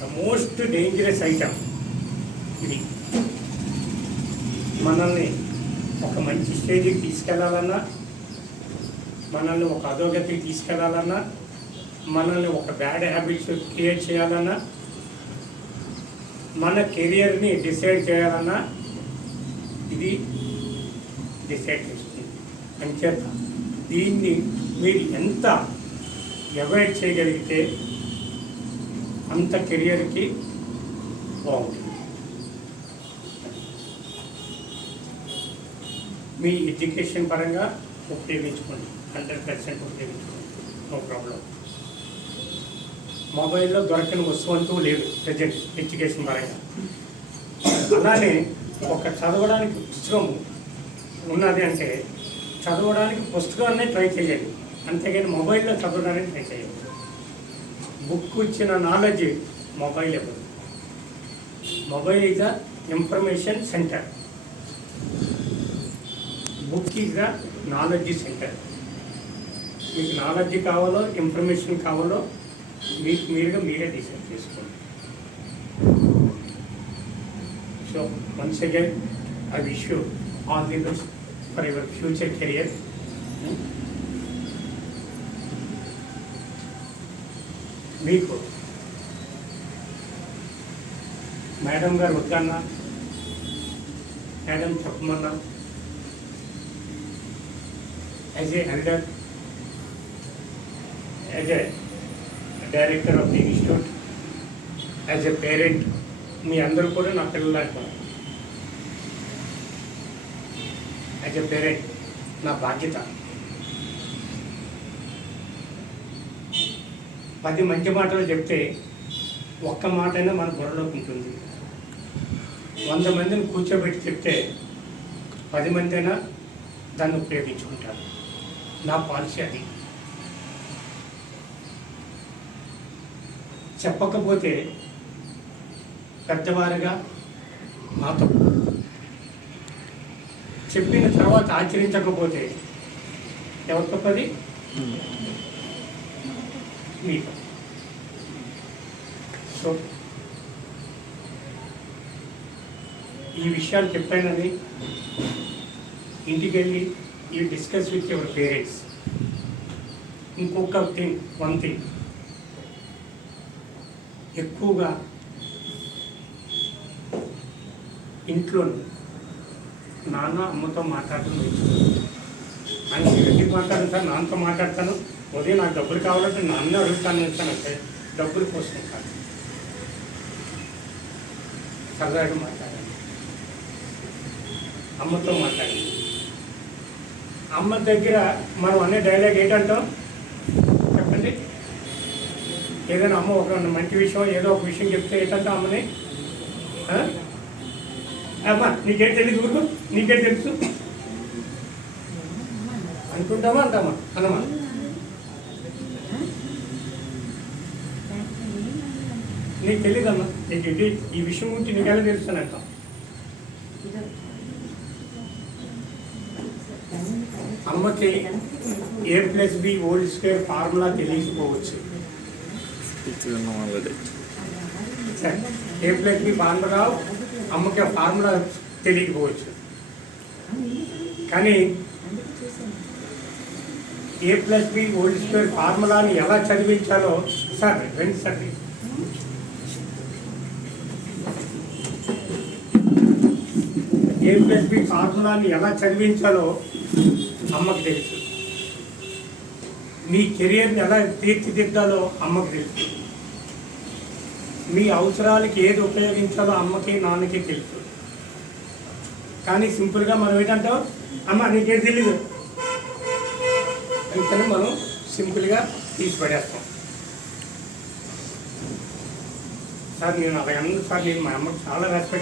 The most dangerous item ఇది. మనల్ని ఒక మంచి స్టేజ్కి తీసుకెళ్లాలన్నా, మనల్ని ఒక అధోగతికి తీసుకెళ్లాలన్నా, మనల్ని ఒక బ్యాడ్ హ్యాబిట్స్ క్రియేట్ చేయాలన్నా, మన కెరియర్ని డిసైడ్ చేయాలన్నా ఇది డిసైడ్ చేస్తుంది. అంచేత దీన్ని మీరు ఎంత అవాయిడ్ చేయగలిగితే అంత కెరియర్కి బాగుంటుంది. మీ ఎడ్యుకేషన్ పరంగా ఉపయోగించుకోండి, 100% ఉపయోగించుకోండి, నో ప్రాబ్లం. మొబైల్లో దొరకని వస్తువంటూ లేదు ప్రజెంట్ ఎడ్యుకేషన్ పరంగా. అలానే ఒక చదవడానికి పుస్తకం ఉన్నది అంటే చదవడానికి పుస్తకాన్నే ట్రై చేయండి, అంతేగాని మొబైల్లో చదవడానికి ట్రై చేయండి. బుక్ ఇచ్చిన నాలెడ్జ్ మొబైల్ ఇవ్వదు. Mobile is the information centre, book is the knowledge centre. మీకు నాలెడ్జ్ కావాలో ఇన్ఫర్మేషన్ కావాలో మీకు మీరే డిసైడ్ చేసుకోండి. So once again I wish you all the best for your future career. మీకు మేడం గారు వద్దన్నా, మేడం చెప్పమన్నా, as a elder, as a director of the institute, as a parent, మీ అందరూ కూడా నా పిల్లలు అంటారు. యాజ్ ఎ పేరెంట్ నా బాధ్యత 10 మంచి మాటలు చెప్తే ఒక్క మాటైనా మన బుర్రలోకి ఉంటుంది. 100 మందిని కూర్చోబెట్టి చెప్తే 10 మంది అయినా దాన్ని ఉపయోగించుకుంటారు. నా పాలసీ అది. చెప్పకపోతే పెద్దవారుగా మా తప్పు, చెప్పిన తర్వాత ఆచరించకపోతే ఎవరి తప్పది? మీకు. సో ఈ విషయాలు చెప్పానని ఇంటికి వెళ్ళి you discuss with your parents. ఇంకొక వన్ థింగ్, ఎక్కువగా ఇంట్లో నాన్న అమ్మతో మాట్లాడటం నేర్చుకోండి. ఆయన ఎందుకు మాట్లాడను సార్, నాన్నతో మాట్లాడతాను, ఉదయం నాకు డబ్బులు కావాలంటే నాన్న అడుగుతాను అంటే డబ్బులు కోసం కాదు, సరదాగా మాట్లాడండి. అమ్మతో మాట్లాడండి. అమ్మ దగ్గర మనం అనే డైలాగ్ ఏంటంటాం చెప్పండి? ఏదైనా అమ్మ ఒక మంచి విషయం ఏదో ఒక విషయం చెప్తే ఏంటంటే అమ్మని, అమ్మా నీకేం తెలియదు, ఊరుకు నీకేం తెలుసు అనుకుంటామా అంటామా? అన్నమా నీకు తెలియదమ్మా, నీకు ఇది ఈ విషయం గురించి నీకెలా తెలుస్తాను అంటాం. అమ్మకి A+B హోల్ స్క్వేర్ ఫార్ములా తెలియకపోవచ్చు. A+B ఫార్ములా అమ్మకి ఆ ఫార్ములా తెలియకపోవచ్చు, కానీ A+B హోల్ స్క్వేర్ ఫార్ములాని ఎలా చదివించాలో సార్ రండి సార్. A+B ఫార్ములాని ఎలా చదివించాలో అమ్మకు తెలుసు. మీ కెరియర్ని ఎలా తీర్చిదిద్దాలో అమ్మకు తెలుసు. మీ అవసరాలకి ఏది ఉపయోగించాలో అమ్మకి నాన్నకి తెలుసు. కానీ సింపుల్గా మనం ఏంటంటాం, అమ్మ నీకేం తెలీదు అందుకని మనం సింపుల్గా తీసి పడేస్తాం. సార్ నేను అలా సార్ నేను మా అమ్మకి చాలా రెస్పెక్ట్